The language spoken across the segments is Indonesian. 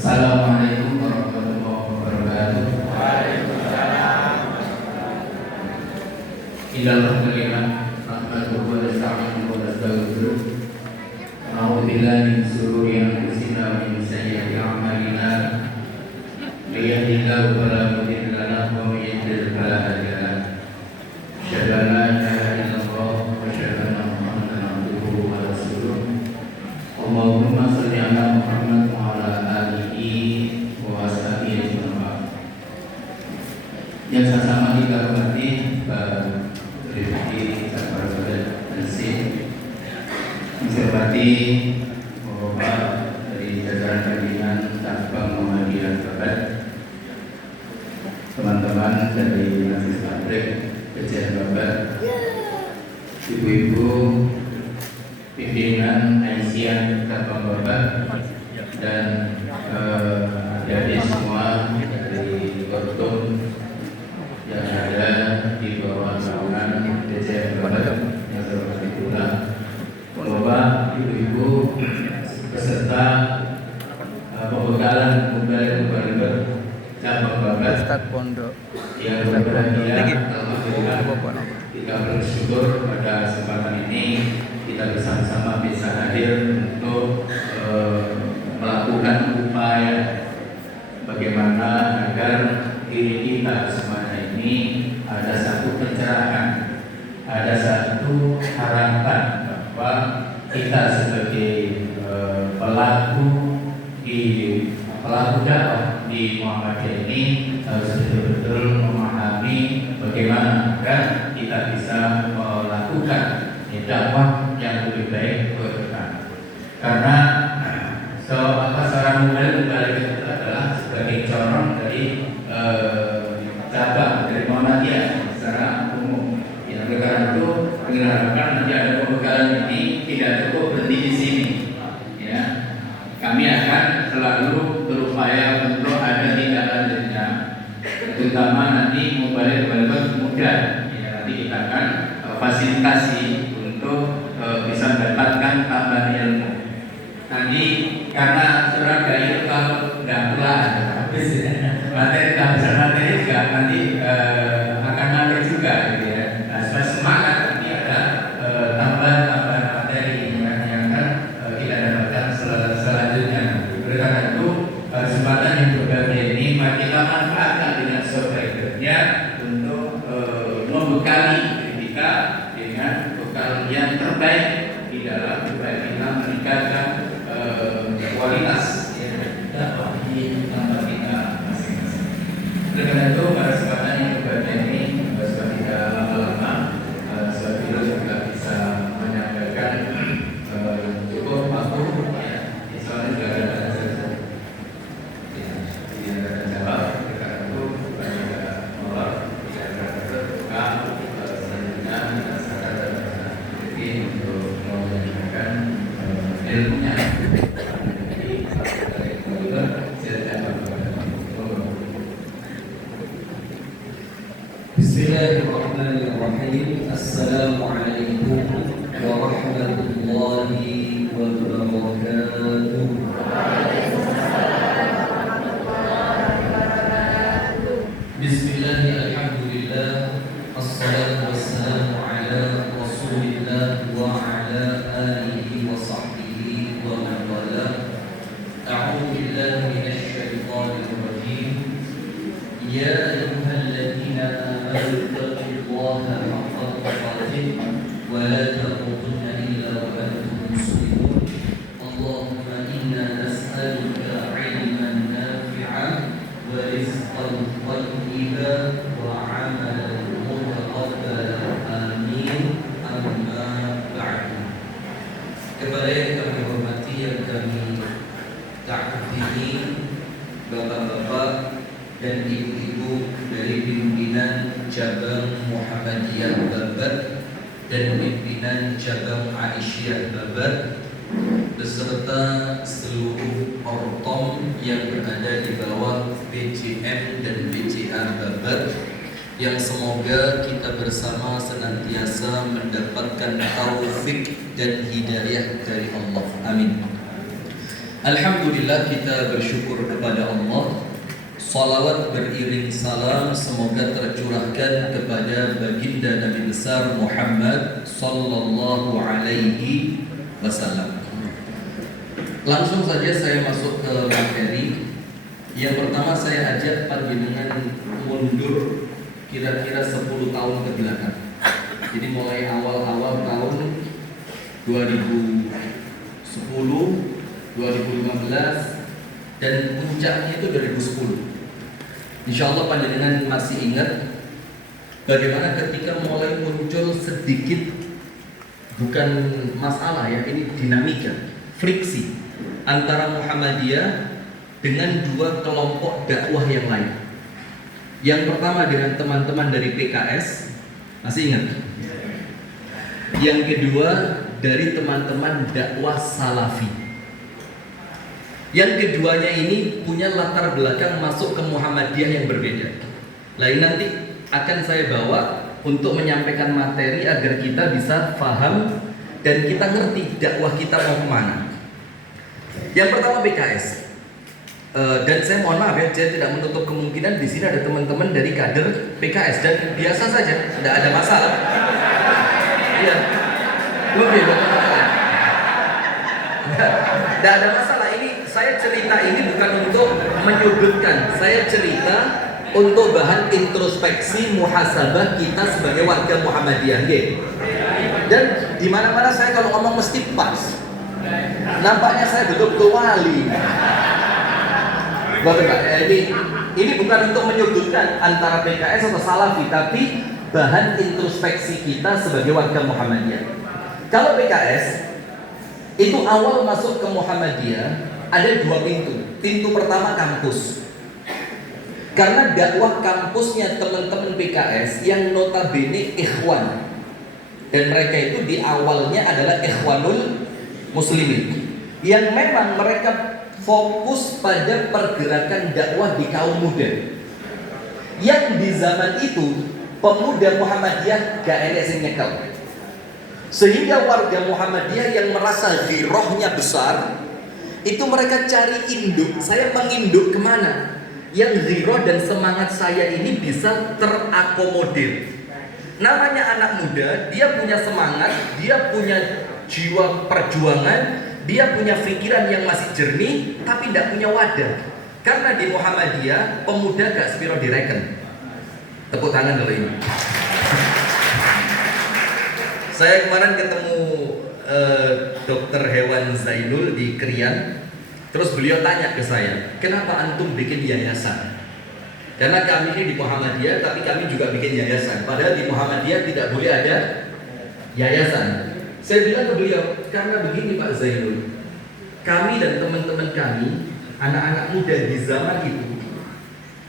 Assalamualaikum warahmatullahi wabarakatuh. Alhamdulillah, nahmaduhu wa nasta'inuhu wa nastaghfiruh. Na'udzu billahi min shururi anfusina wa min sayyiati a'malina. May yahdihillahu fala mudilla lahu wa may yudlil fala hadiya lahu. Asyhadu an la ilaha illallah wa asyhadu anna Muhammadan abduhu wa rasuluh. Allahumma shalli ala Muhammad wa ala alihi wa ashabihi ajma'in. Yang sama-sama kita hormati Pak Rifki Sabar Nasib, menghormati Bapak dari jajaran pimpinan cabang Muhammadiyah Babat, teman-teman dari Majelis Pabrik Jajaran Babat, ibu-ibu pimpinan Aisyah cabang Babat, dan adik-adik semua dari Kortum yang ada di bawah naungan DCM Babat yang terhormat pula, Bapak, Ibu-ibu beserta pembekalan pembelajaran cabang Babat yang berbahagia. Alhamdulillah, kita bersyukur pada kesempatan ini kita bersama-sama bisa hadir untuk melakukan upaya bagaimana agar diri kita semuanya ini ada satu pencerahan, ada satu harapan bahwa kita sebagai pelaku dakwah di Muhammadiyah ini harus betul-betul memahami bagaimana agar kita bisa melakukan dakwah yang lebih baik ke depan. Karena secara umum balik itu adalah sebagai corong dari cabang dari Muhammadiyah secara umum. Ya, oleh karena itu mengharapkan nanti ada pembekalan ini tidak cukup berhenti di sini. Ya, kami akan selalu berupaya untuk ada tindak lanjutnya, terutama nanti mubalik muda. Ya, nanti kita akan fasilitasi untuk bisa mendapatkan tambahan ilmu. Nanti karena Surabaya itu kalau nggak pulang habis materi tambahan materi juga nanti akan mager juga gitu ya. Nah, supaya semangat nanti ada tambahan materi yang akan kita dapatkan selanjutnya. Oleh karena itu kesempatan yang berbahagia ini mari kita manfaatkan dengan sebaik-baiknya untuk membekali diri kita dengan bekal yang terbaik di dalam upaya kita meningkatkan kualitas dakwah di tempat kita masing-masing. Oleh karena itu pada kesempatan yang berbahagia ini supaya tidak lama-lama, supaya kita juga bisa menyampaikan cukup waktu ya. Soalnya juga ada jawab. Oleh karena itu banyak menolak, tidak terbuka. Selanjutnya kita serahkan kepada Rifki untuk menyampaikan ilmunya. Bismillahirrahmanirrahim. Assalamualaikum warahmatullahi wabarakatuh. Bismillahirrahmanirrahim. Alhamdulillah. Assalatu wassalamu ala Rasulillah wa ala alihi wa sahbihi wa man wala. A'udzu billahi minasy syaithanir rajim. Ya ayyuhalladzina amanu taqullaha haqqa tuqatih wa la tamutunna illa wa antum muslimun. Allahumma inna nas'aluka 'ilman nafi'an wa rizqan thayyiban wa 'amalan mutaqabbalan. Amin. Amma ba'du. Kepada yang kami hormati, yang kami taati, bapak-bapak dan ibu-ibu dari pimpinan cabang Muhammadiyah Babat dan pimpinan cabang Aisyah Babat beserta seluruh ortom yang berada di bawah BCM dan BCA Babat, yang semoga kita bersama senantiasa mendapatkan taufik dan hidayah dari Allah. Amin. Alhamdulillah, kita bersyukur kepada Allah. Salawat beriring salam semoga tercurahkan kepada baginda Nabi besar Muhammad sallallahu alaihi wasallam. Langsung saja saya masuk ke materi. Yang pertama saya ajak panjenengan mundur kira-kira 10 tahun ke belakang. Jadi mulai awal-awal tahun 2010, 2015 dan puncaknya itu 2010. Insya Allah panjenengan masih ingat bagaimana ketika mulai muncul sedikit, bukan masalah ya, ini dinamika, friksi antara Muhammadiyah dengan dua kelompok dakwah yang lain. Yang pertama dengan teman-teman dari PKS, masih ingat? Yang kedua dari teman-teman dakwah Salafi. Yang keduanya ini punya latar belakang masuk ke Muhammadiyah yang berbeda. Lain nanti akan saya bawa untuk menyampaikan materi agar kita bisa paham dan kita ngerti dakwah kita mau kemana. Yang pertama PKS. Dan saya mohon maaf ya, saya tidak menutup kemungkinan di sini ada teman-teman dari kader PKS dan biasa saja, tidak ada masalah. Iya, lebih tidak ada masalah. Saya cerita ini bukan untuk menyudutkan, saya cerita untuk bahan introspeksi muhasabah kita sebagai warga Muhammadiyah. Dan di mana-mana saya kalau ngomong mesti pas. Nampaknya saya betul-betul wali. Ini bukan untuk menyudutkan antara PKS atau Salafi, tapi bahan introspeksi kita sebagai warga Muhammadiyah. Kalau PKS itu awal masuk ke Muhammadiyah ada dua pintu. Pintu pertama kampus. Karena dakwah kampusnya teman-teman PKS yang notabene ikhwan. Dan mereka itu di awalnya adalah ikhwanul muslimin. Yang memang mereka fokus pada pergerakan dakwah di kaum muda. Yang di zaman itu pemuda Muhammadiyah gak enak sing nyekel. Sehingga warga Muhammadiyah yang merasa girohnya besar, itu mereka cari induk. Saya menginduk kemana? Yang giroh dan semangat saya ini bisa terakomodir. Namanya anak muda, dia punya semangat, dia punya jiwa perjuangan, dia punya pikiran yang masih jernih, tapi tidak punya wadah. Karena di Muhammadiyah, pemuda gak sepiro direken. Tepuk tangan dulu ini. Saya kemarin ketemu Dokter Hewan Zainul di Krian. Terus beliau tanya ke saya, kenapa antum bikin yayasan? Karena kami ini di Muhammadiyah, tapi kami juga bikin yayasan. Padahal di Muhammadiyah tidak boleh ada yayasan. Saya bilang ke beliau, karena begini Pak Zainul, kami dan teman-teman kami, anak-anak muda di zaman itu,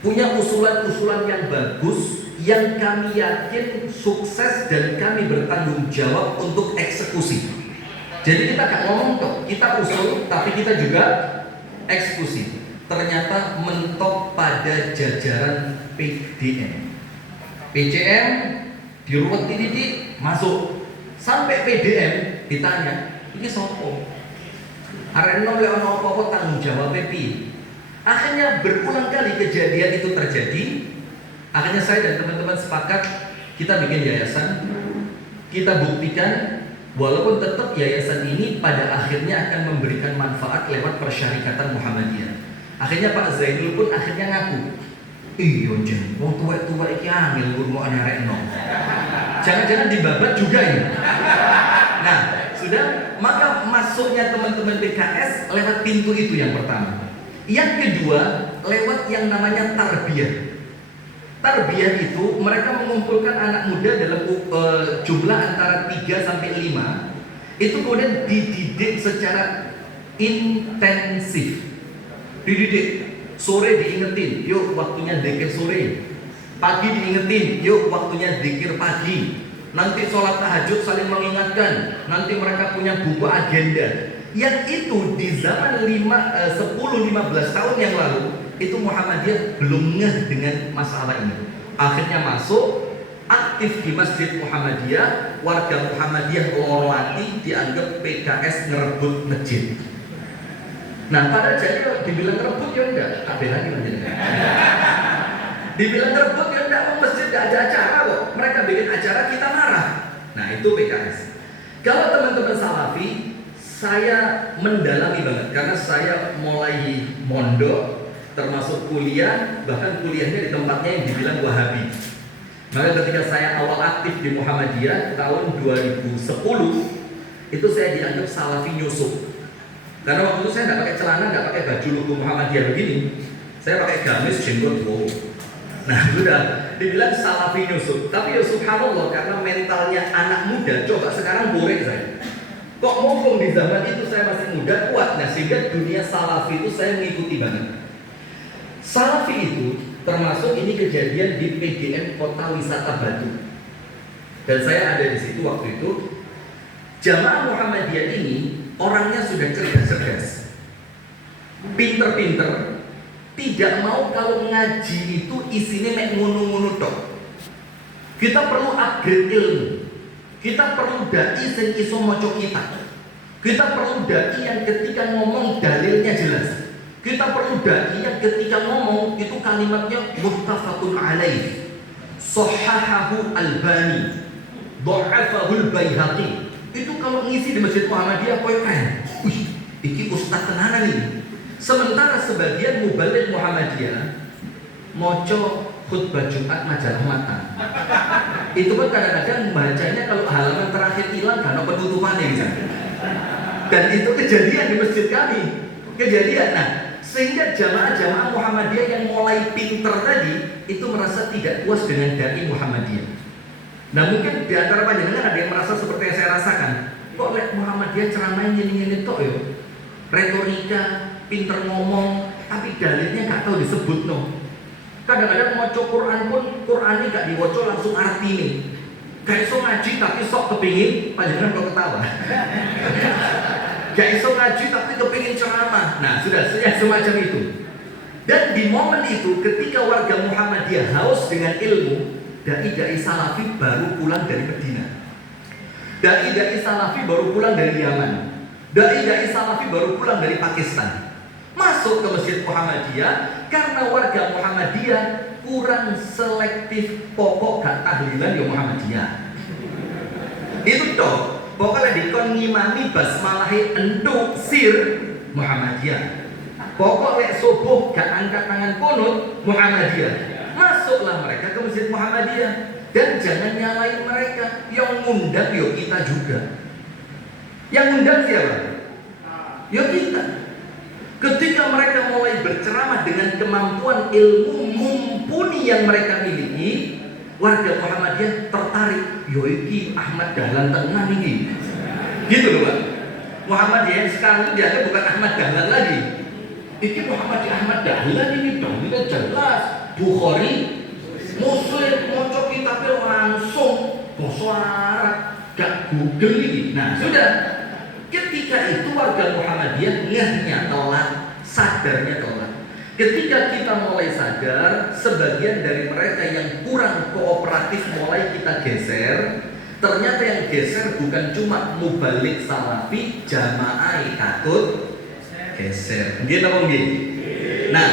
punya usulan-usulan yang bagus, yang kami yakin sukses dan kami bertanggung jawab untuk eksekusi. Jadi kita gak ngomong kok, kita usul tapi kita juga eksekusi. Ternyata mentok pada jajaran PDM, PCM diruwet titik masuk sampai PDM ditanya, ini sopo? Arek nom lek ono apa-apa tanggung jawab piye? Akhirnya berulang kali kejadian itu terjadi. Akhirnya saya dan teman-teman sepakat kita bikin yayasan. Kita buktikan walaupun tetap yayasan ini pada akhirnya akan memberikan manfaat lewat persyarikatan Muhammadiyah. Akhirnya Pak Zainul pun akhirnya ngaku, iya jen, wong tua-tua iki angel ngurmo arek nom. Jangan-jangan dibabat juga ini. Nah, sudah, maka masuknya teman-teman PKS lewat pintu itu yang pertama. Yang kedua, lewat yang namanya tarbiyah. Tarbiyah itu mereka mengumpulkan anak muda dalam jumlah antara 3 sampai 5. Itu kemudian dididik secara intensif. Dididik, sore diingetin, yuk waktunya zikir sore. Pagi diingetin, yuk waktunya zikir pagi. Nanti sholat tahajud saling mengingatkan. Nanti mereka punya buku agenda. Yang itu di zaman 10-15 tahun yang lalu, itu Muhammadiyah belum ngeh dengan masalah ini. Akhirnya masuk, aktif di Masjid Muhammadiyah. Warga Muhammadiyah lorwati dianggap PKS ngerebut masjid. Nah, pada jadi kalau dibilang rebut ya enggak, kabeh lagi nanti. Dibilang rebut ya enggak, masjid enggak ada acara kok. Mereka bikin acara kita marah. Nah, itu PKS. Kalau teman-teman Salafi, saya mendalami banget karena saya mulai mondok, termasuk kuliah, bahkan kuliahnya di tempatnya yang dibilang Wahabi. Maka ketika saya awal aktif di Muhammadiyah tahun 2010, itu saya dianggap Salafi nyusup. Karena waktu itu saya nggak pakai celana, nggak pakai baju logo Muhammadiyah begini. Saya pakai gamis, jenggot, wow. Nah, sudah dibilang Salafi nyusup. Tapi ya subhanallah, karena mentalnya anak muda, coba sekarang borek saya. Kok mumpung di zaman itu saya masih muda, kuat. Nah, sehingga dunia Salafi itu saya mengikuti banget. Salafi itu termasuk ini kejadian di PDN Kota Wisata Batu. Dan saya ada di situ waktu itu. Jamaah Muhammadiyah ini orangnya sudah cerdas-cerdas, pinter-pinter, tidak mau kalau ngaji itu isinya mek ngono-ngono tok. Kita perlu upgrade ilmu. Kita perlu dai sing iso maca kitab. Kita perlu dai yang ketika ngomong dalilnya jelas. Kita perlu dai yang ketika ngomong itu kalimatnya muttafaqun alaih, sahahahu Albani, dha'afahu al-Baihaqi. Itu kalau ngisi di Masjid Muhammadiyah koyo keren. Wih, iki ustaz tenanan ini. Sementara sebagian mubalik Muhammadiyah moco khutbah Jumat majalah Mata. Itu pun kadang-kadang bacanya kalau halaman terakhir hilang karena penutupannya misalnya. Dan itu kejadian di masjid kami. Kejadian. Nah, sehingga jamaah-jamaah Muhammadiyah yang mulai pinter tadi itu merasa tidak puas dengan dai Muhammadiyah. Nah, mungkin di antara panjenengan ada yang merasa seperti yang saya rasakan. Kok lek Muhammadiyah ceramahnya nyini-nyini tok ya? Retorika, pinter ngomong, tapi dalilnya nggak tahu disebut no. Kadang-kadang mau Quran pun Qurannya nggak diwoco langsung arti nih. Gak iso ngaji tapi sok kepingin, panjenengan kok ketawa. Gak iso ngaji tapi kepingin ceramah. Nah, sudah semacam itu. Dan di momen itu ketika warga Muhammadiyah haus dengan ilmu, dai-dai Salafi baru pulang dari Medina. Dai-dai Salafi baru pulang dari Yaman. Dai-dai Salafi baru pulang dari Pakistan. Masuk ke Masjid Muhammadiyah karena warga Muhammadiyah kurang selektif pokok gak tahlilan ya Muhammadiyah. Itu toh, pokoknya dikon ngimami basmalahi entuk sir Muhammadiyah. Pokok lek subuh gak angkat tangan kunut Muhammadiyah. Masuklah mereka ke Masjid Muhammadiyah. Dan jangan nyalain mereka. Yang ngundang yo kita juga. Yang ngundang siapa? Yo kita. Ketika mereka mulai berceramah dengan kemampuan ilmu mumpuni yang mereka miliki, warga Muhammadiyah tertarik. Yo iki Ahmad Dahlan tengah ini. Gitu loh Pak. Muhammadiyah yang sekarang itu dianggap bukan Ahmad Dahlan lagi. Iki Muhammadiyah Ahmad Dahlan ini dalilnya jelas. Bukhari, Muslim, moco kitabnya langsung bahasa Arab, gak Google ini. Nah sudah, ketika itu warga Muhammadiyah ngehnya telat, sadarnya telat. Ketika kita mulai sadar, sebagian dari mereka yang kurang kooperatif mulai kita geser. Ternyata yang geser bukan cuma mubalik Salafi, jamaah katut geser. Gitu apa gitu? Nah,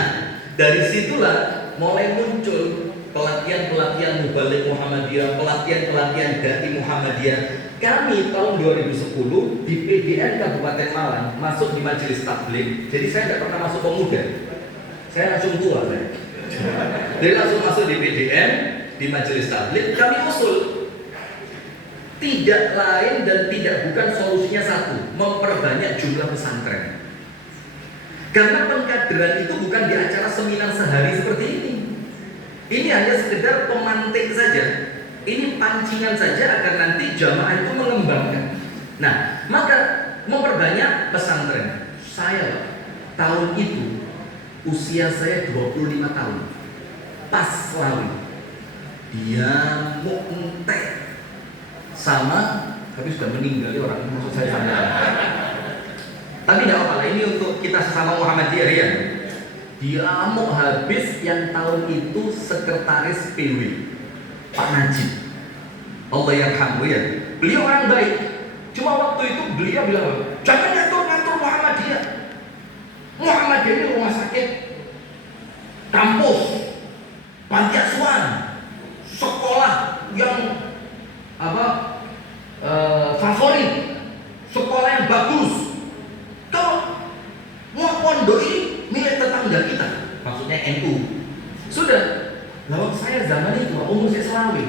dari situlah mulai muncul pelatihan-pelatihan mubalik Muhammadiyah, pelatihan-pelatihan dai Muhammadiyah. Kami tahun 2010 di PDN Kabupaten Malang masuk di majelis tabligh. Jadi saya tidak pernah masuk pemuda. Saya langsung tua saya. Jadi langsung masuk di PDN di majelis tabligh. Kami usul tidak lain dan tidak bukan solusinya satu, memperbanyak jumlah pesantren. Karena pengkaderan itu bukan di acara seminar sehari seperti ini. Ini hanya sekedar pemantik saja. Ini pancingan saja agar nanti jamaah itu mengembangkan. Nah, maka memperbanyak pesantren. Saya tahun itu usia saya 25 tahun. Pas lalu dia mau entek sama, tapi sudah meninggal ya orang, maksud saya sama. Tapi tidak apa-apa, ini untuk kita sesama Muhammadiyah ya. Dia mau habis yang tahun itu sekretaris PW Pak Najib, Allah yarhamhu ya. Beliau orang baik. Cuma waktu itu beliau bilang, jangan ngatur-ngatur Muhammadiyah. Muhammadiyah ini rumah sakit, kampus, panti asuhan, sekolah yang favorit, sekolah yang bagus. Kalau mau pondok ini milik tetangga kita, maksudnya NU. Sudah, lawak saya zaman itu umur saya selawi,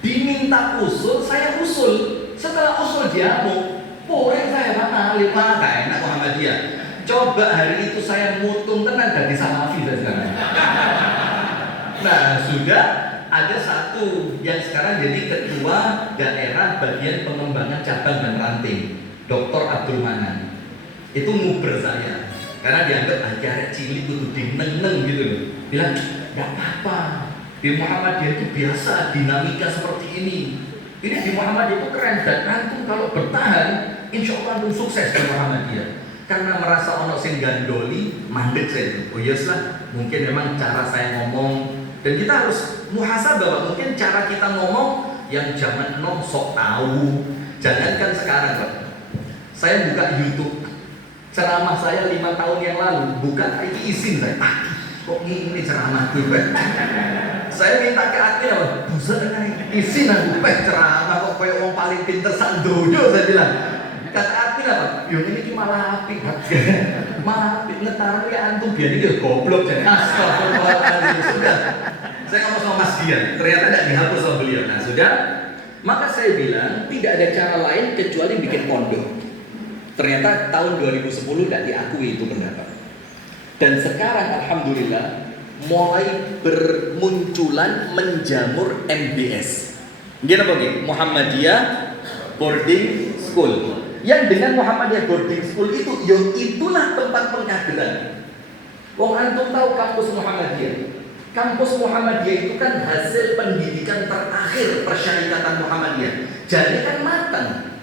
diminta usul, saya usul. Setelah usul dia mau pureng saya mana lima gak enak Muhammadiyah. Coba hari itu saya mutung tenaga di Salafi sekarang. Nah, sudah ada satu yang sekarang jadi ketua daerah bagian pengembangan cabang dan ranting, Dr. Abdul Manan. Itu nguber saya karena dianggap aja cilik itu dineng-neng gitu loh. Bilang, gak apa-apa, di Muhammadiyah itu biasa dinamika seperti ini. Ini di Muhammadiyah itu keren, dan antum kalau bertahan, insya Allah antum sukses di Muhammadiyah. Karena merasa ono sing gandoli, mandek saya. Oh yes lah, mungkin memang cara saya ngomong, dan kita harus muhasabah bahwa mungkin cara kita ngomong yang zaman nom sok tahu. Jangankan sekarang, Pak. Saya buka YouTube, ceramah saya 5 tahun yang lalu, buka ini izin saya. Kok ini ceramah gue? Saya minta ke admin apa? Buset dengan izin aku ceramah kok kayak orang paling pinter sandoyo, saya bilang. Kata admin apa? Yang ini cuma lapik, malah lapik ngetar ya antum biar ini goblok jadi. Astagfirullahaladzim. Sudah. Saya ngomong sama Mas Dian, ternyata tidak dihapus sama beliau. Nah sudah, maka saya bilang tidak ada cara lain kecuali bikin pondok. Ternyata tahun 2010 tidak diakui itu pendapat. Dan sekarang alhamdulillah mulai bermunculan menjamur MBS. Gimana bagi Muhammadiyah Boarding School. Yang dengan Muhammadiyah Boarding School itu, itulah tempat pengkaderan. Wong antum tahu kampus Muhammadiyah. Kampus Muhammadiyah itu kan hasil pendidikan terakhir persyarikatan Muhammadiyah. Jadi kan matang.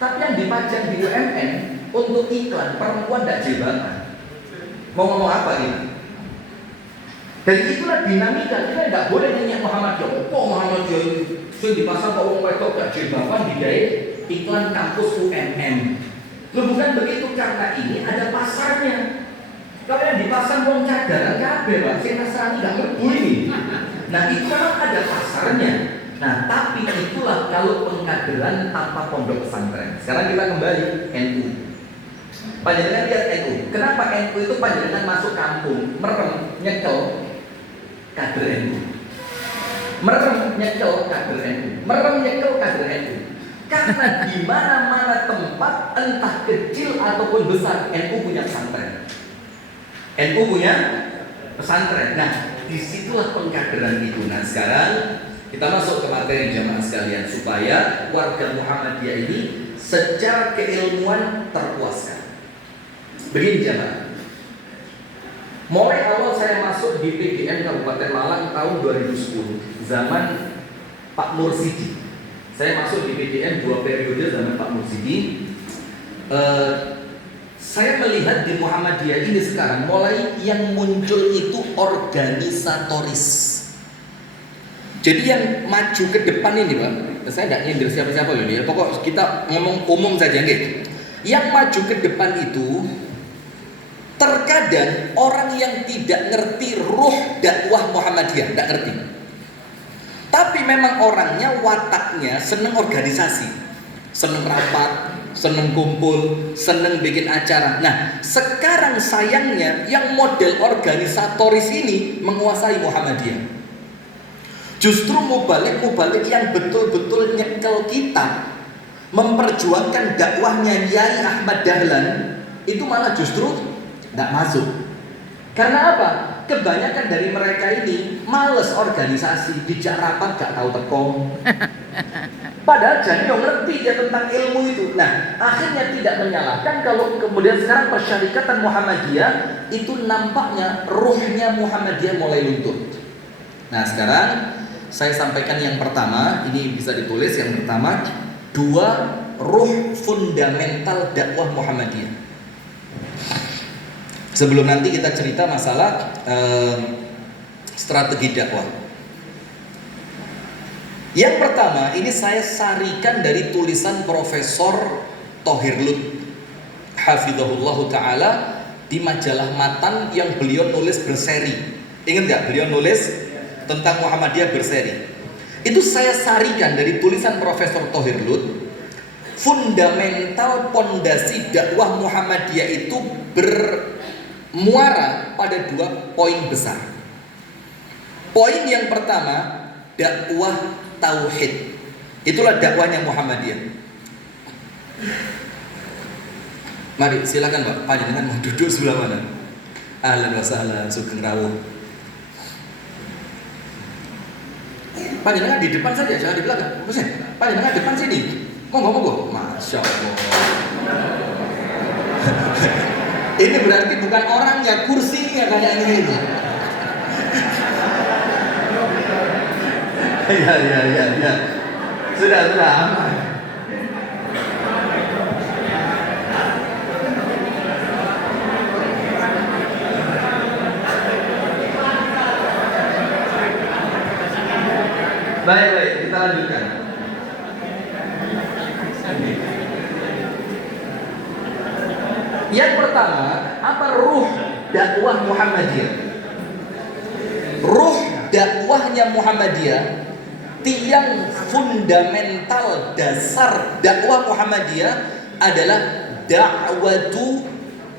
Tapi yang dipajang di UMN untuk iklan perempuan tidak jilbaban. Mau ngomong apa ini? Dan itulah dinamika. Kita tidak boleh nanya Muhammadiyah. Kok Muhammadiyah itu sudah dipasang ke orang wedok gak jilbaban digait iklan kampus UMN. Loh bukan begitu, karena ini ada pasarnya. Kalau yang dipasang wong cadaran kabeh, Pak, sing Nasrani gak ngerti ini. Nah, itu memang ada pasarnya. Nah, tapi itulah kalau pengkaderan tanpa pondok pesantren. Sekarang kita kembali NU. Panjenengan lihat NU. Kenapa NU itu panjenengan masuk kampung, merem, nyekel kader NU. Merem, nyekel kader NU. Merem, nyekel kader NU. Karena di mana-mana tempat, entah kecil ataupun besar, NU punya pesantren. NU punya pesantren. Nah, disitulah pengkaderan itu. Nah, sekarang kita masuk ke materi jamaah sekalian supaya warga Muhammadiyah ini secara keilmuan terpuaskan. Begini jamaah. Mulai awal saya masuk di PGN Kabupaten Malang tahun 2010, zaman Pak Mursidi. Saya masuk di PGN 2 periode zaman Pak Mursidi. Saya melihat di Muhammadiyah ini sekarang mulai yang muncul itu organisatoris. Jadi yang maju ke depan ini, Pak, saya tidak nyindir siapa-siapa loh ya. Pokok kita ngomong umum saja, nggih. Yang maju ke depan itu terkadang orang yang tidak ngerti ruh dakwah Muhammadiyah, tidak ngerti. Tapi memang orangnya, wataknya seneng organisasi, seneng rapat, seneng kumpul, seneng bikin acara. Nah, sekarang sayangnya yang model organisatoris ini menguasai Muhammadiyah. Justru mubalik yang betul-betul nyekel kitab, memperjuangkan dakwahnya Yai Ahmad Dahlan, itu malah justru tidak masuk. Karena apa? Kebanyakan dari mereka ini males organisasi, dijak rapat gak tahu tekom. Padahal jadi ngerti dia tentang ilmu itu. Nah, akhirnya tidak menyalahkan kalau kemudian sekarang persyarikatan Muhammadiyah itu nampaknya ruhnya Muhammadiyah mulai luntur. Nah, sekarang saya sampaikan yang pertama, ini bisa ditulis yang pertama, 2 ruh fundamental dakwah Muhammadiyah. Sebelum nanti kita cerita masalah strategi dakwah. Yang pertama, ini saya sarikan dari tulisan Profesor Thohir Lut hafizahullah ta'ala di majalah Matan yang beliau nulis berseri. Ingat nggak beliau nulis tentang Muhammadiyah berseri? Itu saya sarikan dari tulisan Profesor Thohir Lut. Fundamental pondasi dakwah Muhammadiyah itu bermuara pada 2 poin besar. Poin yang pertama, dakwah tauhid. Itulah dakwahnya Muhammadiyah. Mari silakan Pak, panjenengan mau duduk sebelah mana? Ahlan wa sahlan, sugeng rawuh. Panjenengan di depan saja, jangan di belakang. Panjenengan depan sini. Monggo. Masya Allah. Ini berarti bukan orang ya, kursinya kayaknya ini. Ya. Sudah aman. Baik, kita lanjutkan. Yang pertama, apa ruh dakwah Muhammadiyah? Ruh dakwahnya Muhammadiyah, tiang fundamental dasar dakwah Muhammadiyah adalah da'watu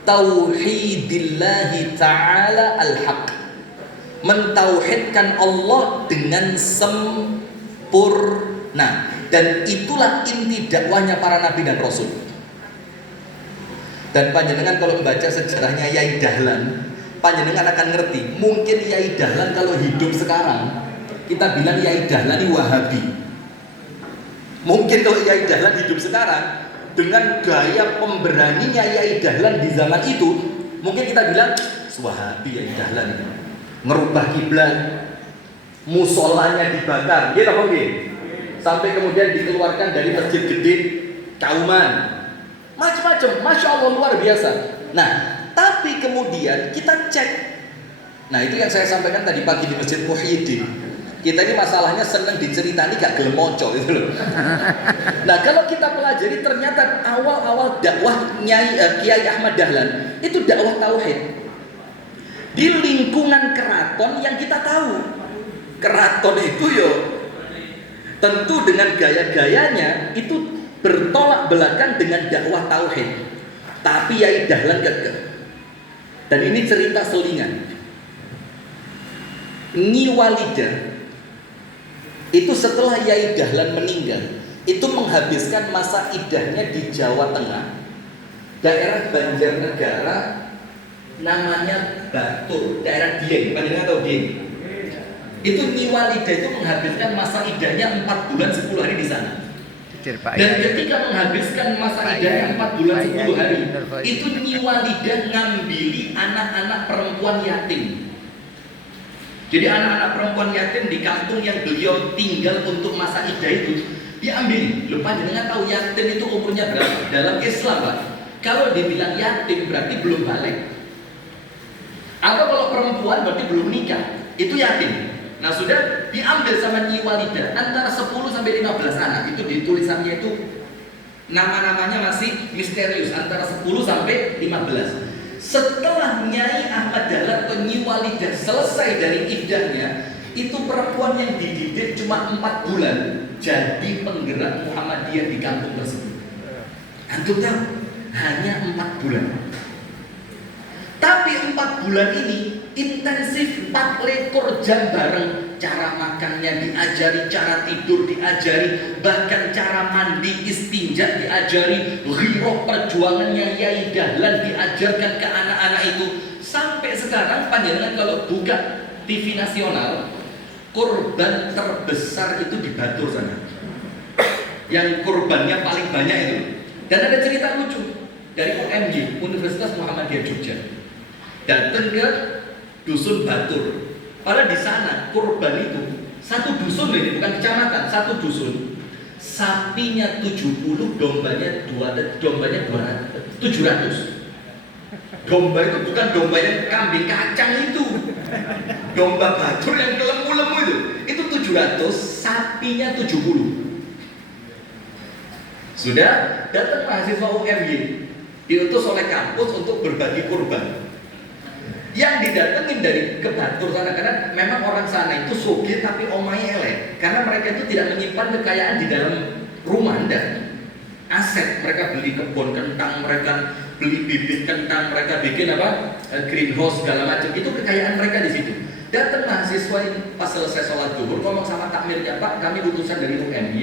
tauhidillahi ta'ala al-haq. Mentauhidkan Allah dengan sempurna. Dan itulah inti dakwahnya para nabi dan rasul. Dan panjenengan kalau membaca sejarahnya Yai Dahlan, panjenengan akan ngerti. Mungkin Yai Dahlan kalau hidup sekarang, kita bilang Yai Dahlan ini Wahabi. Mungkin kalau Yai Dahlan hidup sekarang, dengan gaya pemberaninya Yai Dahlan di zaman itu, mungkin kita bilang Wahabi Yai Dahlan itu. Ngerubah kiblat, musolanya dibakar, gitu mungkin. Sampai kemudian dikeluarkan dari masjid gede Kauman. Macam-macam, Masya Allah luar biasa. Nah, tapi kemudian kita cek. Nah, itu yang saya sampaikan tadi pagi di Masjid Muhyiddin. Kita ini masalahnya senang diceritani gak gelem moco gitu loh. Nah, kalau kita pelajari ternyata awal-awal dakwah Kiai Ahmad Dahlan itu dakwah tauhid. Di lingkungan keraton yang kita tahu. Keraton itu yo tentu dengan gaya-gayanya itu bertolak belakang dengan dakwah tauhid. Tapi Yai Dahlan gagah. Dan ini cerita selingan. Nyi Walidah itu setelah Yai Dahlan meninggal, itu menghabiskan masa idahnya di Jawa Tengah, daerah Banjarnegara, namanya Batur, daerah Dieng. Panjenengan tahu Dieng? Itu Nyi Walidah itu menghabiskan masa idahnya 4 bulan 10 hari di sana. Dan ketika menghabiskan masa idahnya 4 bulan 10 hari, itu Nyi Walidah ngambili anak-anak perempuan yatim. Jadi anak-anak perempuan yatim di kampung yang beliau tinggal untuk masa idah itu diambil. Lupa jenengan tahu yatim itu umurnya berapa? Dalam Islam Pak, kalau dibilang yatim berarti belum balik. Atau kalau perempuan berarti belum nikah, itu yatim. Nah sudah diambil sama Nyi Walidah antara 10 sampai 15 anak. Itu di tulisannya itu nama-namanya masih misterius, antara 10 sampai 15. Setelah Nyai Ahmad Dahlan atau Nyi Walidah selesai dari idahnya, itu perempuan yang dididik cuma 4 bulan jadi penggerak Muhammadiyah di kampung tersebut. Antum tahu? Hanya 4 bulan. Tapi 4 bulan ini intensif 4 lekor jam bareng. Cara makannya diajari, cara tidur diajari, bahkan cara mandi istinja diajari. Ghirah perjuangannya Yai Dahlan diajarkan ke anak-anak itu. Sampai sekarang panjenengan kalau buka TV nasional, korban terbesar itu di Batur sana. Yang korbannya paling banyak itu. Dan ada cerita lucu dari UMY, Universitas Muhammadiyah Jogja. Datang ke dusun Batur. Padahal di sana korban itu satu dusun ini, bukan kecamatan, satu dusun. Sapinya 70, dombanya 200. Domba itu bukan domba yang kambing kacang itu. Domba Batur yang lemu-lemu itu 700, sapinya 70. Sudah datang mahasiswa UMY, diutus oleh kampus untuk berbagi kurban. yang didatengin dari Kebatur sana, karena memang orang sana itu sugih tapi omahnya elek, karena mereka itu tidak menyimpan kekayaan di dalam rumah. Anda aset, mereka beli kebun kentang, mereka beli bibit kentang, mereka bikin apa, greenhouse segala macam, itu kekayaan mereka di situ. Datang mahasiswa ini pas selesai sholat zuhur ngomong sama takmirnya, Pak, kami utusan dari UMY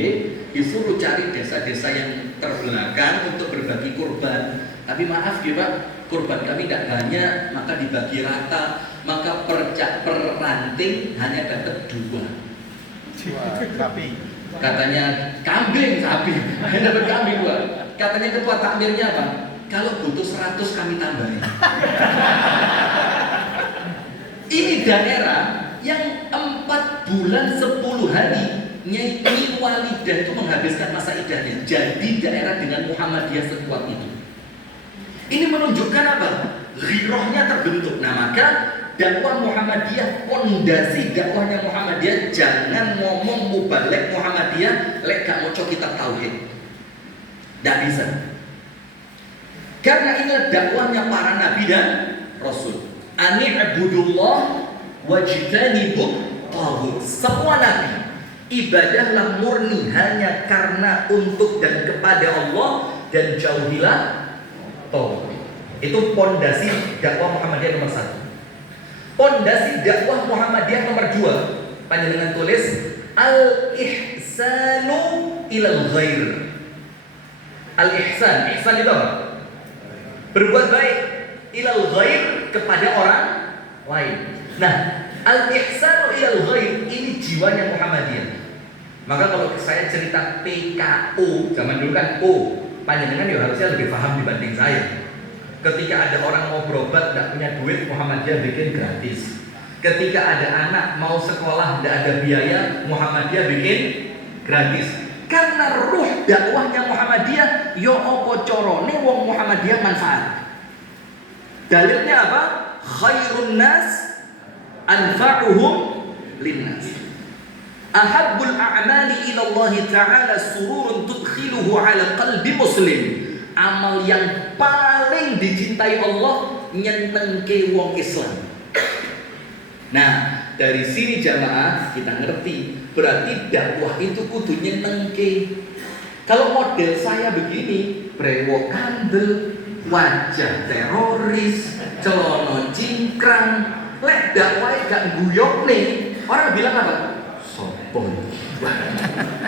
disuruh cari desa-desa yang terbelakang untuk berbagi kurban, tapi maaf ya Pak, kurban kami tidak banyak, maka dibagi rata, maka per ranting hanya dapat 2. Sapi. Katanya kambing, sapi, hanya dapat kambing 2. Katanya ketua takmirnya apa? Kalau butuh 100 kami tambahin. Ini daerah yang 4 bulan 10 hari Nyai Walidah itu menghabiskan masa idahnya. Jadi daerah dengan Muhammadiyah sekuat itu. Ini menunjukkan apa? Ghirohnya terbentuk. Nah maka dakwah Muhammadiyah, pondasi dakwahnya Muhammadiyah, jangan ngomong mubalek Muhammadiyah lek gak moco kitab tauhid. Tidak bisa. Karena ini dakwahnya para nabi dan rasul. Ani'budullah wajtanibut taghut. Semua nabi ibadahlah murni hanya karena untuk dan kepada Allah, dan jauhilah tauhid. Itu pondasi dakwah Muhammadiyah nomor 1. Pondasi dakwah Muhammadiyah nomor 2, panjenengan tulis al-ihsanu ilal ghair. Al-ihsan, ihsan itu apa? Berbuat baik, ilal ghair, kepada orang lain. Nah, al-ihsanu ilal ghair ini jiwanya Muhammadiyah. Maka kalau saya cerita PKO, zaman dulu kan O, panjenengan ya harusnya lebih paham dibanding saya. Ketika ada orang mau berobat tidak punya duit, Muhammadiyah bikin gratis. Ketika ada anak mau sekolah tidak ada biaya, Muhammadiyah bikin gratis. Karena ruh dakwahnya Muhammadiyah, yo opo corone wong Muhammadiyah manfaat. Dalilnya apa? Khairun nas anfa'uhum linnas. Ahabbul a'mali ila Allah Ta'ala sururun tudkhiluhu ala qalbi muslim. Amal yang paling dicintai Allah nyenengke wong Islam. Nah, dari sini jamaah kita ngerti, berarti dakwah itu kudu nyenengke. Kalau model saya begini, brewok kandel, wajah teroris, celono cingkrang, lek dakwah gak guyok nih, orang bilang apa? Sopo.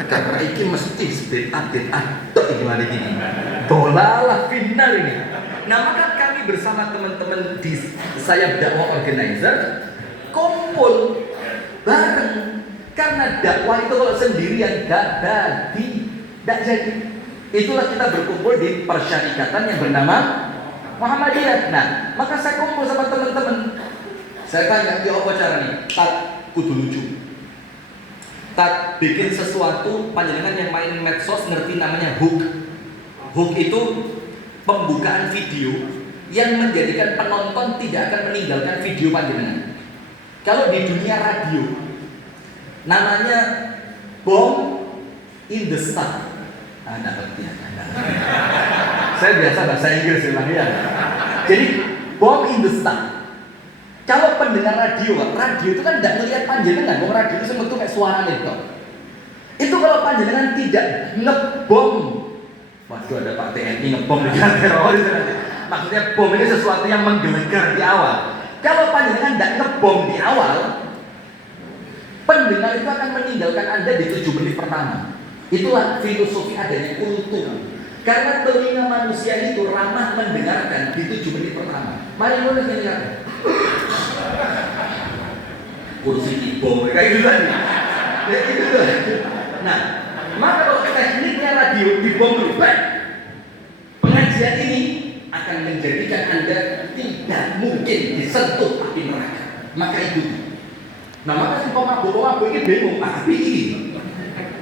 Karena ini mesti bid'ah tok gimana gini. Dolalah final ini. Nah maka kami bersama teman-teman di Sayap Dakwah Organizer kumpul bareng, karena dakwah itu kalau sendirian gak jadi. Itulah kita berkumpul di persyarikatan yang bernama Muhammadiyah. Nah maka saya kumpul sama teman-teman. Saya tanya, ya apa caranya? Tak kudu lucu. Tak bikin sesuatu, panjenengan yang main medsos ngerti namanya hook. Hook itu pembukaan video yang menjadikan penonton tidak akan meninggalkan video panjenengan. Kalau di dunia radio namanya Bomb in the Star. Anda ngerti ya? Saya biasa bahasa Inggris ya. Jadi Bomb in the Star. Kalau pendengar radio itu kan tidak melihat panjenengan, wong radio itu metu kayak suaranya itu. Itu kalau panjenengan tidak ngebom, waduh ada Pak TNI ngebom di teroris nanti. Maksudnya bom ini sesuatu yang menggelegar di awal. Kalau panjenengan tidak ngebom di awal, pendengar itu akan meninggalkan Anda di 7 menit pertama. Itulah filosofi adanya kultur. Karena telinga manusia itu ramah mendengarkan di 7 menit pertama. Mari mulai dengarkan. Kursi tibong kayak gitu tadi. Ya gitu tuh. Nah, maka kalau tekniknya radio dibom dulu, pengajian ini akan menjadikan Anda tidak mungkin disentuh api neraka. Maka ikuti. Nah, maka si pemabuk ini bingung, api ini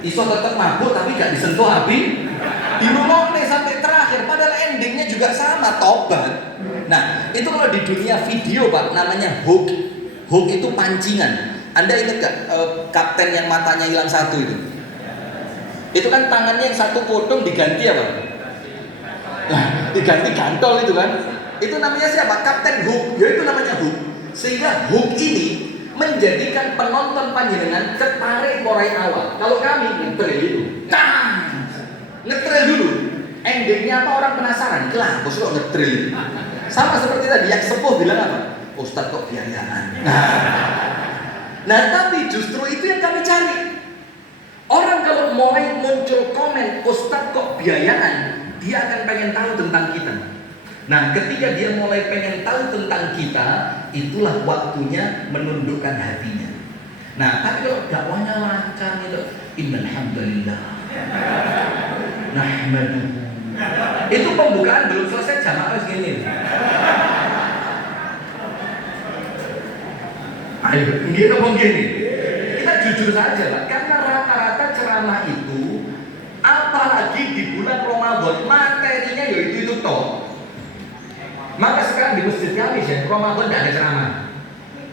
iso tetap mabuk tapi gak disentuh api. Dirumokne sampai terakhir, padahal endingnya juga sama, tobat. Nah, itu kalau di dunia video Pak, namanya hook. Hook itu pancingan. Anda ingat gak kapten yang matanya hilang satu itu? Itu kan tangannya yang satu potong diganti apa? Nah, diganti gantol itu kan. Itu namanya siapa? Kapten Hook. Ya itu namanya hook. Sehingga hook ini menjadikan penonton panjenengan tertarik mulai awal. Kalau kami ngetril itu, ngetril dulu. Endingnya apa, orang penasaran. Lah, bos kok ngetril? Sama seperti tadi yang sepuh bilang apa? Ustadz kok biayaan. Nah, tapi justru itu yang kami cari. Orang kalau mulai muncul komen Ustadz kok biayaan, dia akan pengen tahu tentang kita. Nah, ketika dia mulai pengen tahu tentang kita, itulah waktunya menundukkan hatinya. Nah, tapi kalau dakwahnya lancar itu, innal hamdalillah nahmaduhu. Itu pembukaan belum selesai, jamaah harus gini. Ayo, gini apa gini? Kita jujur saja lah, karena rata-rata ceramah itu, apalagi di bulan Ramadan, materinya yaitu itu toh. Maka sekarang di masjid kami ya, Ramadan tidak ada ceramah.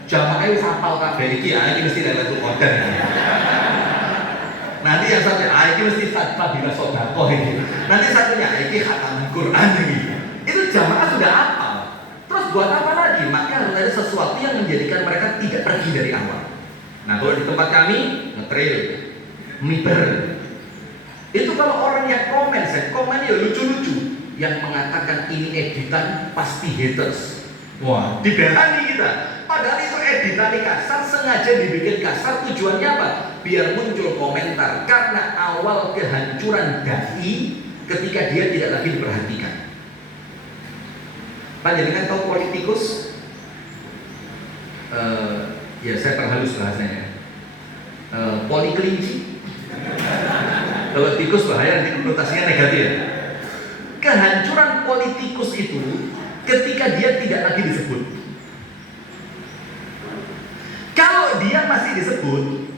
Jamaahnya hafal kabeh iki, ini mesti Lailatul Qadar. Nanti yang satunya, ini mesti Fadilah Sedekah ini. Nanti satunya, ini khatam Quran ini. Itu jamaah sudah hafal. Terus buat apa lagi? Maka harus ada sesuatu yang menjadikan mereka tidak pergi dari awal. Nah, kalau di tempat kami ngetrail, miber. Itu kalau orang yang komen ya lucu-lucu. Yang mengatakan ini editan pasti haters. Wah, dibelani kita. Padahal itu editan kasar, sengaja dibikin kasar. Tujuannya apa? Biar muncul komentar. Karena awal kehancuran dai ketika dia tidak lagi diperhatikan. Panjenengan tahu politikus? Ya saya perhalus bahasanya. Polikelinci. Kalau tikus bahaya, nanti konotasinya negatif ya. Kehancuran politikus itu ketika dia tidak lagi disebut. Kalau dia masih disebut,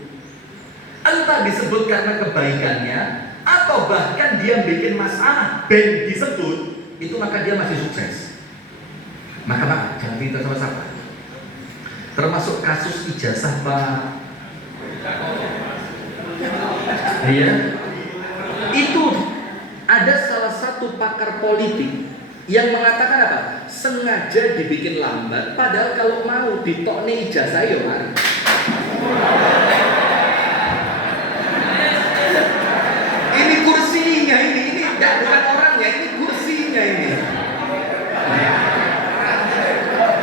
entah disebut karena kebaikannya atau bahkan dia bikin masalah ben disebut, itu maka dia masih sukses. Maka Pak, jangan cerita sama siapa. Termasuk kasus ijazah Pak. Iya. Itu ada salah satu pakar politik yang mengatakan apa? Sengaja dibikin lambat, padahal kalau mau ditokne ijazah ya mari. Ini kursinya ini enggak bukan orangnya, ini kursinya ini.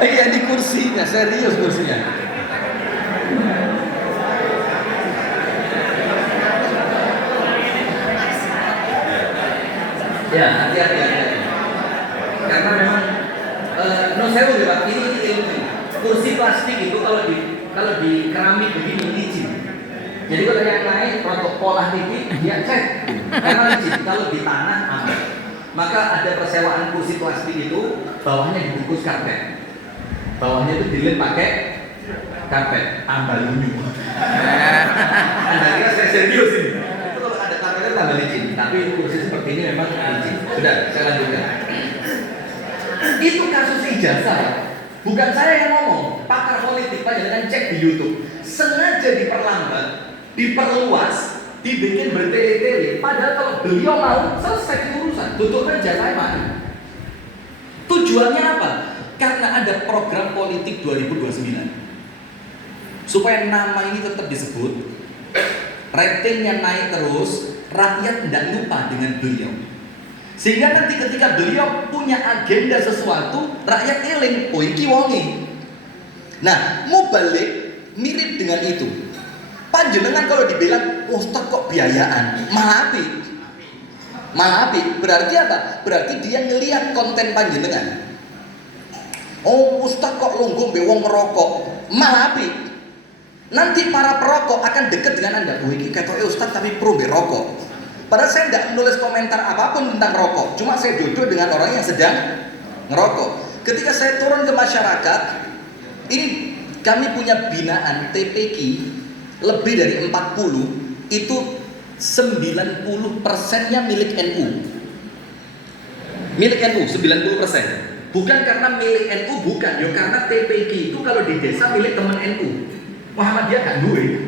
Iya, di kursinya, serius kursinya. Ya, hati-hati. Karena memang saya udah Pak, ini kursi plastik itu kalau di keramik begini licin. Jadi kalau yang naik produk pola ini ya cek karena licin. Kalau di tanah aman. Maka ada persewaan kursi plastik itu bawahnya dibungkus karpet. Bawahnya itu dilem pakai karpet, tambah lunyu. Anda kira saya serius ini? Itu kalau ada karpetnya tambah licin, tapi kursi seperti ini memang licin. Sudah, saya lanjutkan. Itu kasus ijazah, bukan saya yang ngomong, pakar politik Pak, jangan cek di YouTube. Sengaja diperlambat, diperluas, dibikin bertele-tele. Padahal kalau beliau mau selesai urusan, tutup aja saya mana. Tujuannya apa? Karena ada program politik 2029 supaya nama ini tetap disebut, ratingnya naik terus, rakyat tidak lupa dengan beliau. Sehingga nanti ketika beliau punya agenda sesuatu, rakyat eling, oh iki wongi. Nah, mau balik mirip dengan itu. Panjenengan kalau dibilang, Ustaz kok biayaan, malah api. Berarti apa? Berarti dia ngelihat konten panjenengan. Oh, Ustaz kok lungguh bewong merokok, malah api. Nanti para perokok akan dekat dengan Anda. Oh, ini katanya Ustaz tapi pro berokok. Padahal saya tidak menulis komentar apapun tentang rokok. Cuma saya duduk dengan orang yang sedang ngerokok. Ketika saya turun ke masyarakat, ini kami punya binaan TPQ lebih dari 40, itu 90%-nya milik NU. Milik NU 90%. Bukan karena milik NU, bukan. Ya karena TPQ itu kalau di desa milik teman NU. Muhammadiyah kan duit.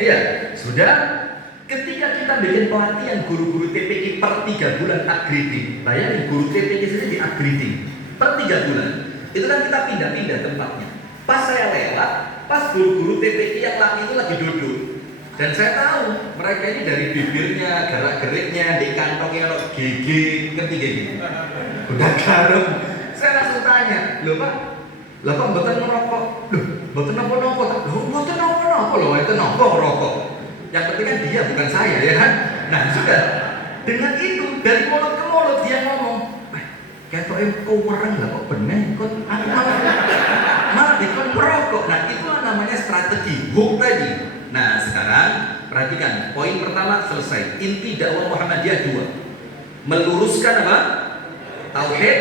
Iya, sudah. Ketika kita bikin pelatihan guru-guru TPQ per 3 bulan upgrading, bayangin guru TPQ saja di upgrading per 3 bulan. Itu kan kita pindah-pindah tempatnya. Pas saya lewat, pas guru-guru TPI yang laki itu lagi duduk. Dan saya tahu mereka ini dari bibirnya, gerak-geriknya, di kantongnya kalau gigi, ngerti gigi? Udah garam. Saya langsung tanya, loh Pak, mboten ngerokok? Loh, mboten napa-napa? Loh, mboten napa-napa loh, itu napa ngerokok? Yang penting kan dia, bukan saya, ya kan? Nah, sudah. Dengan itu, dari mulut ke mulut dia ngomong, ketok kau mereng lah kok bener, kok malah dikon merokok. Nah, itulah namanya strategi hook tadi. Nah, sekarang perhatikan, poin pertama selesai. Inti dakwah Muhammadiyah 2. Meluruskan apa? Tauhid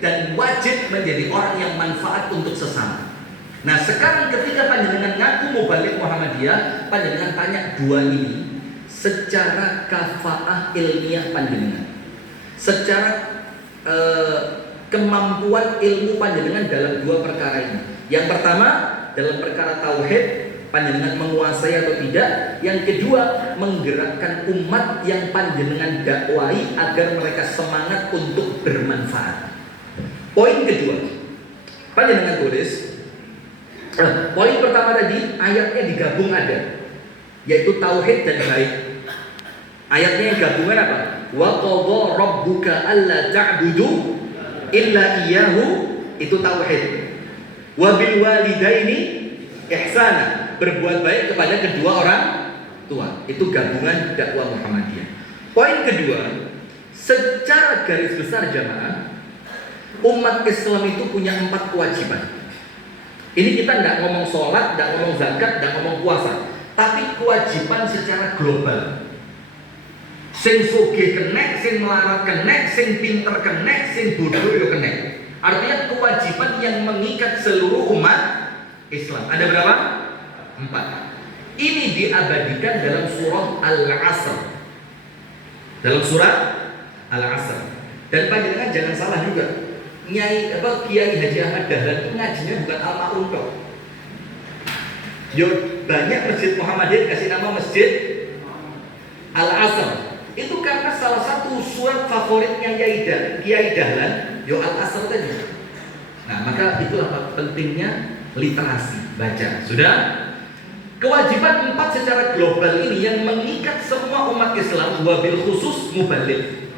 dan wajib menjadi orang yang manfaat untuk sesama. Nah, sekarang ketika panjenengan ngaku mau balik Muhammadiyah, panjenengan tanya dua ini secara kafaah ilmiah panjenengan. Secara kemampuan ilmu panjenengan dalam dua perkara ini. Yang pertama, dalam perkara tauhid panjenengan menguasai atau tidak. Yang kedua, menggerakkan umat yang panjenengan dakwai agar mereka semangat untuk bermanfaat. Poin kedua, panjenengan tulis. Poin pertama tadi ayatnya digabung ada, yaitu tauhid dan baik. Ayatnya yang gabungan apa? Wa qadha rabbuka alla ta'budu illa iyyahu, itu tauhid. Wa bil walidaini ihsana, berbuat baik kepada kedua orang tua. Itu gabungan dakwah Muhammadiyah. Poin kedua, secara garis besar jamaah, umat Islam itu punya 4 kewajiban. Ini kita nggak ngomong sholat, nggak ngomong zakat, nggak ngomong puasa, tapi kewajiban secara global. Sing sugih kenek, sing melarat kenek, sing pinter kenek, sing bodoh yo kenek. Artinya kewajiban yang mengikat seluruh umat Islam. Ada berapa? 4. Ini diabadikan dalam surah Al-Asr. Dalam surah Al-Asr. Dan panjenengan jangan salah juga. Kiai Haji Ahmad Dahlan itu ngajinya bukan Al-Ma'un kok. Yo banyak masjid Muhammadiyah dikasih nama Masjid Al-Asr. Itu karena salah satu surat favoritnya Kiai Dahlan, yo Al-Asr tadi. Nah, maka itulah pentingnya literasi baca. Sudah? Kewajiban 4 secara global ini yang mengikat semua umat Islam, wabil khusus mubaligh.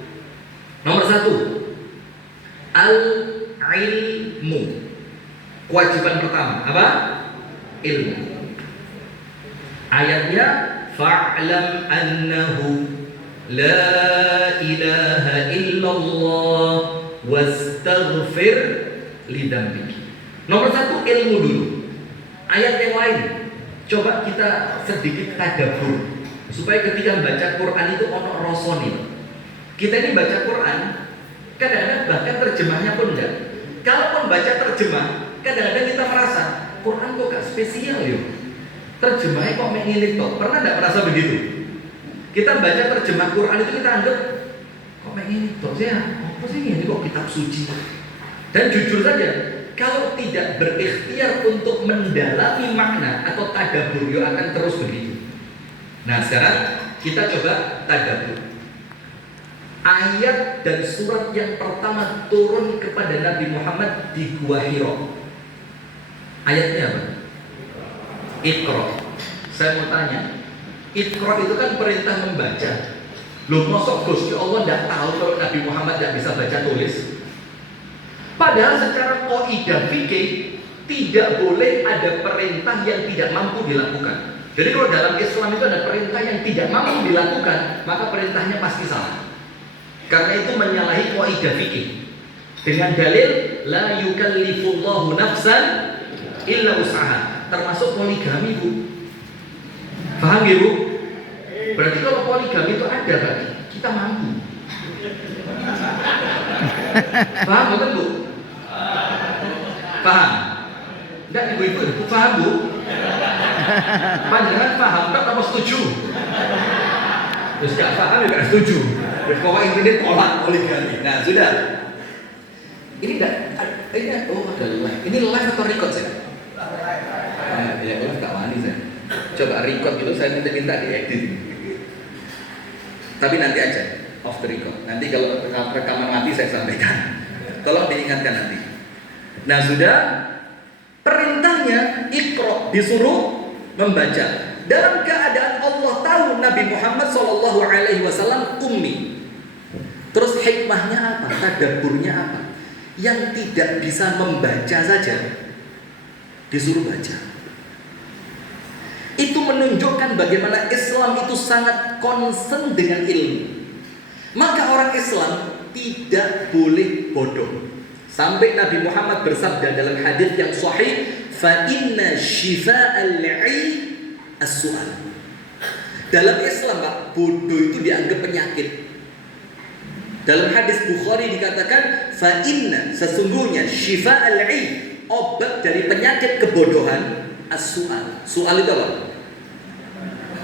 Nomor 1, al-ilmu. Kewajiban pertama apa? Ilmu. Ayatnya fa'lam annahu la ilaha illallah wastaghfir lidambik. Nomor 1 ilmu dulu. Ayat yang lain coba kita sedikit tadabbur supaya ketika membaca Quran itu ono rasane. Kita ini baca Quran kadang-kadang bahkan terjemahnya pun enggak. Kalaupun baca terjemah, kadang-kadang kita merasa Quran kok gak spesial yo. Terjemahnya kok ngene tok. Pernah enggak merasa begitu? Kita baca terjemah Quran itu kita anggap kok ngene tok sih ya. Apa sih ini kok kitab suci? Dan jujur saja, kalau tidak berikhtiar untuk mendalami makna atau tadabbur, yo akan terus begitu. Nah, sekarang kita coba tadabbur. Ayat dan surat yang pertama turun kepada Nabi Muhammad di Gua Hira. Ayatnya apa? Iqra. Saya mau tanya, Iqra itu kan perintah membaca. Loh, mosok Gusti Allah tidak tahu kalau Nabi Muhammad tidak bisa baca tulis? Padahal secara kaidah fikih tidak boleh ada perintah yang tidak mampu dilakukan. Jadi kalau dalam Islam itu ada perintah yang tidak mampu dilakukan, maka perintahnya pasti salah. Karena itu menyalahi kaidah fikih. Dengan dalil la yukallifullahu nafsan illa usaha, termasuk poligami, Bu. Paham ya, Bu? Berarti kalau poligami itu ada, berarti kita mampu. Paham betul, Bu? Paham? Enggak, ibu-ibu paham, Bu? Panjangan paham tak apa setuju? Terus gak paham ya gak setuju. Pokoknya intinya tolak poligami. Nah, sudah. Ini ada live. Ini live atau record sih? Ya live gak wani saya. Coba record dulu, saya minta diedit. Tapi nanti aja off the record. Nanti kalau rekaman mati saya sampaikan. Tolong diingatkan nanti. Nah, sudah. Perintahnya disuruh membaca. Dalam keadaan Allah tahu Nabi Muhammad SAW ummi. Terus hikmahnya apa? Tadaburnya apa? Yang tidak bisa membaca saja disuruh baca. Itu menunjukkan bagaimana Islam itu sangat concern dengan ilmu. Maka orang Islam tidak boleh bodoh. Sampai Nabi Muhammad bersabda dalam hadis yang sahih, fa inna shifa'al 'i as-su'al. Dalam Islam, Pak, bodoh itu dianggap penyakit. Dalam hadis Bukhari dikatakan, fa inna, sesungguhnya shifa'al 'i, obat dari penyakit kebodohan, as-su'al. Su'al itu apa?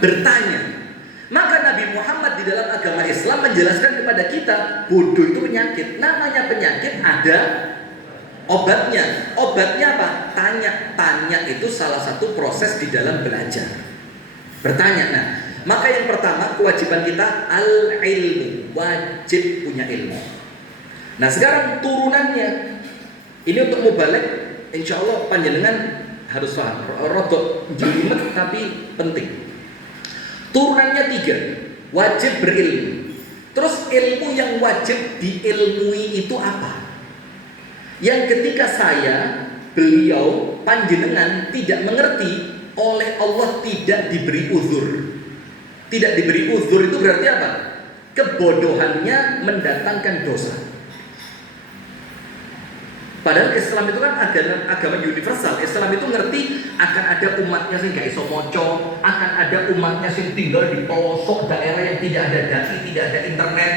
Bertanya. Maka Nabi Muhammad di dalam agama Islam menjelaskan kepada kita, bodoh itu penyakit. Namanya penyakit ada obatnya. Obatnya apa? Tanya. Tanya itu salah satu proses di dalam belajar. Bertanya. Nah, maka yang pertama kewajiban kita al-ilmu, wajib punya ilmu. Nah, sekarang turunannya ini untuk mubalik, insya Allah panjenengan harus paham. Rodok jelimet tapi penting. Turunannya 3, wajib berilmu. Terus ilmu yang wajib diilmui itu apa? Yang ketika beliau, panjenengan tidak mengerti, oleh Allah tidak diberi uzur. Tidak diberi uzur itu berarti apa? Kebodohannya mendatangkan dosa. Padahal Islam itu kan agama universal. Islam itu ngerti akan ada umatnya sing gak iso moco, akan ada umatnya sing tinggal di pelosok daerah yang tidak ada dai, tidak ada internet.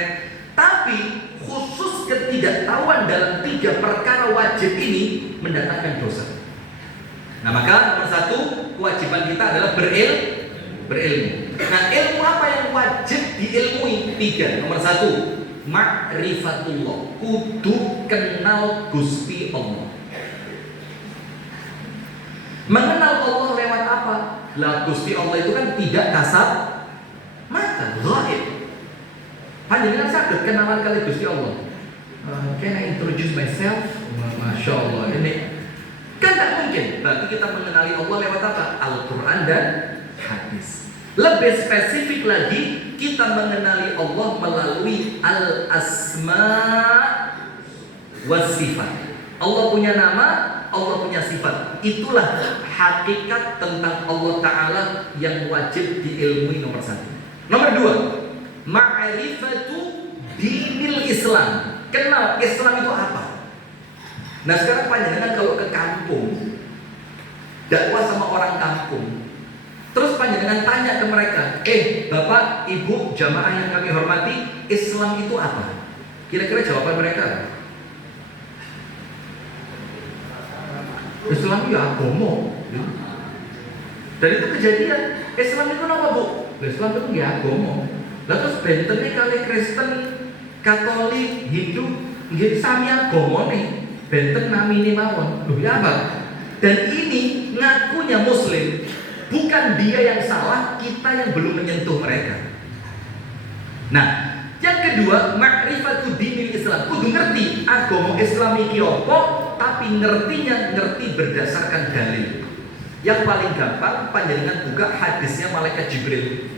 Tapi khusus ketidaktahuan dalam 3 perkara wajib ini mendatangkan dosa. Nah, maka nomor 1 kewajiban kita adalah berilmu. Nah, ilmu apa yang wajib diilmui? 3. Nomor 1, ma'rifatullah, kudu kenal Gusti Allah. Mengenal Allah lewat apa? Lah Gusti Allah itu kan tidak kasat mata, gaib. Panjenengan saged kenalan kali Gusti Allah. Can I introduce myself? Masya Allah, ini kan tak mungkin. Berarti kita mengenali Allah lewat apa? Al-Quran dan hadis. Lebih spesifik lagi, kita mengenali Allah melalui al-asma' was sifat. Allah punya nama, Allah punya sifat. Itulah hakikat tentang Allah Ta'ala yang wajib diilmui nomor 1. Nomor 2, ma'rifatu dinil Islam. Kenal Islam itu apa? Nah, sekarang panjenengan kalau ke kampung, dakwah sama orang kampung, terus panjenengan tanya ke mereka, Bapak, Ibu, jamaah yang kami hormati, Islam itu apa? Kira-kira jawaban mereka? Islam itu agama. Dan itu kejadian. Islam itu apa, Bu? Islam itu nggak agama. Lalu terus bentennya kali Kristen, Katolik, Hindu, nggak sami agama nih. Benten namini mawon. Loh, ya apa? Dan ini ngakunya Muslim. Bukan dia yang salah, kita yang belum menyentuh mereka. Nah, yang kedua, ma'rifatu dinil Islam. Kudu ngerti agama Islam iki apa, tapi ngerti berdasarkan dalil. Yang paling gampang panjenengan buka hadisnya malaikat Jibril.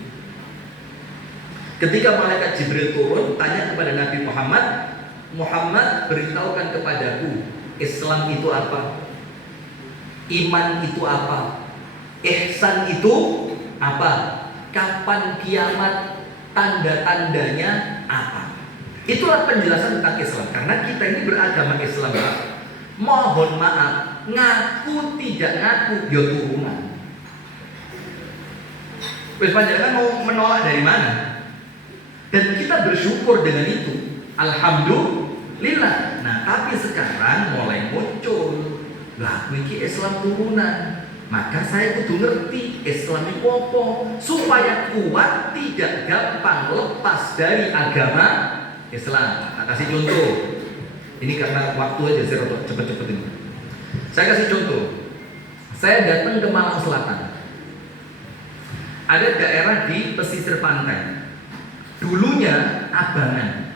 Ketika malaikat Jibril turun, tanya kepada Nabi Muhammad, Muhammad, beritahukan kepadaku, Islam itu apa? Iman itu apa? Ihsan itu apa? Kapan kiamat? Tanda-tandanya apa? Itulah penjelasan tentang Islam. Karena kita ini beragama Islam, Pak. Mohon maaf, ngaku tidak ngaku, ya turunan. Wes panjenengan mau menolak dari mana? Dan kita bersyukur dengan itu. Alhamdulillah. Nah, tapi sekarang mulai muncul, lah iki Islam turunan. Maka saya kudu ngerti Islam itu apa, supaya kuat tidak gampang lepas dari agama Islam. Nah, kasih contoh. Ini karena waktu aja saya cepet-cepet ini. Saya kasih contoh. Saya datang ke Malang Selatan. Ada daerah di pesisir pantai. Dulunya Abangan,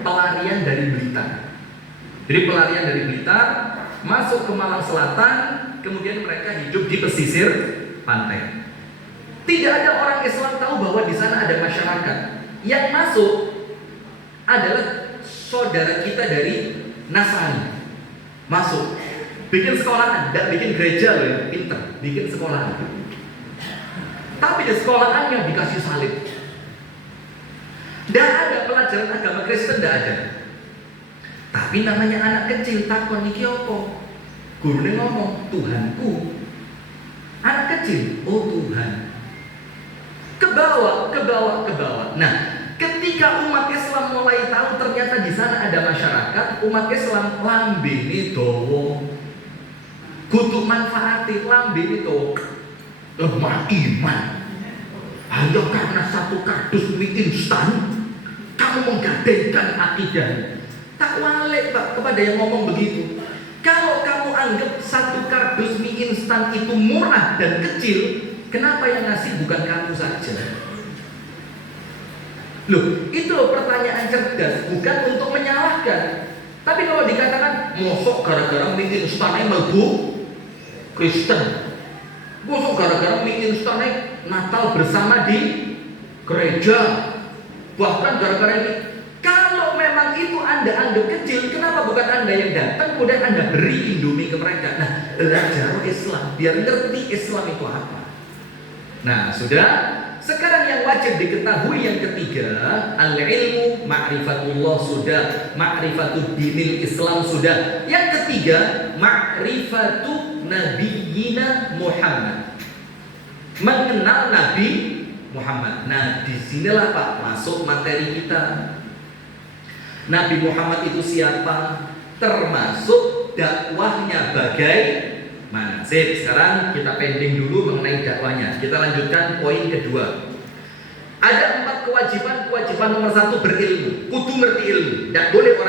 pelarian dari Blitar. Jadi pelarian dari Blitar masuk ke Malang Selatan, kemudian mereka hidup di pesisir pantai. Tidak ada orang Islam tahu bahwa di sana ada masyarakat. Yang masuk adalah saudara kita dari Nasrani. Masuk, bikin sekolahan, tidak bikin gereja loh, ya, pinter, bikin sekolahan. Tapi di sekolahan yang dikasih salib. Tidak ada pelajaran agama Kristen, tidak ada. Tapi namanya anak kecil, takon iki opo? Gurunya ngomong, Tuhanku. Anak kecil, oh Tuhan. Ke bawah. Nah, ketika umat Islam mulai tahu ternyata di sana ada masyarakat, umat Islam lambe ini dowo. Kudu manfaati lambe itu lemah iman. Hanya karena satu kardus mie instan, kamu menggadaikan akidah. Tak walik Pak kepada yang ngomong begitu. Kalau kamu anggap satu kardus mie instan itu murah dan kecil, kenapa yang ngasih bukan kamu saja? Loh, itu loh pertanyaan cerdas, bukan untuk menyalahkan. Tapi kalau dikatakan mosok gara-gara mie instannya mlebu Kristen, mosok gara-gara mie instannya Natal bersama di gereja, bahkan gara-gara ini. Kalau memang itu Anda anggap kecil, kenapa bukan Anda yang datang kemudian Anda beri Indomie ke mereka? Nah, belajar Islam biar ngerti Islam itu apa. Nah, sudah. Sekarang yang wajib diketahui yang ketiga, al-ilmu ma'rifatullah sudah, ma'rifatud dinil Islam sudah. Yang ketiga, ma'rifatu nabiyyina Muhammad. Mengenal Nabi Muhammad. Nah, disinilah Pak masuk materi kita. Nabi Muhammad itu siapa? Termasuk dakwahnya bagaimana? Sip, sekarang kita pending dulu mengenai dakwahnya. Kita lanjutkan poin kedua. Ada 4 kewajiban. Kewajiban nomor 1 berilmu. Kudu ngerti ilmu. Tidak boleh orang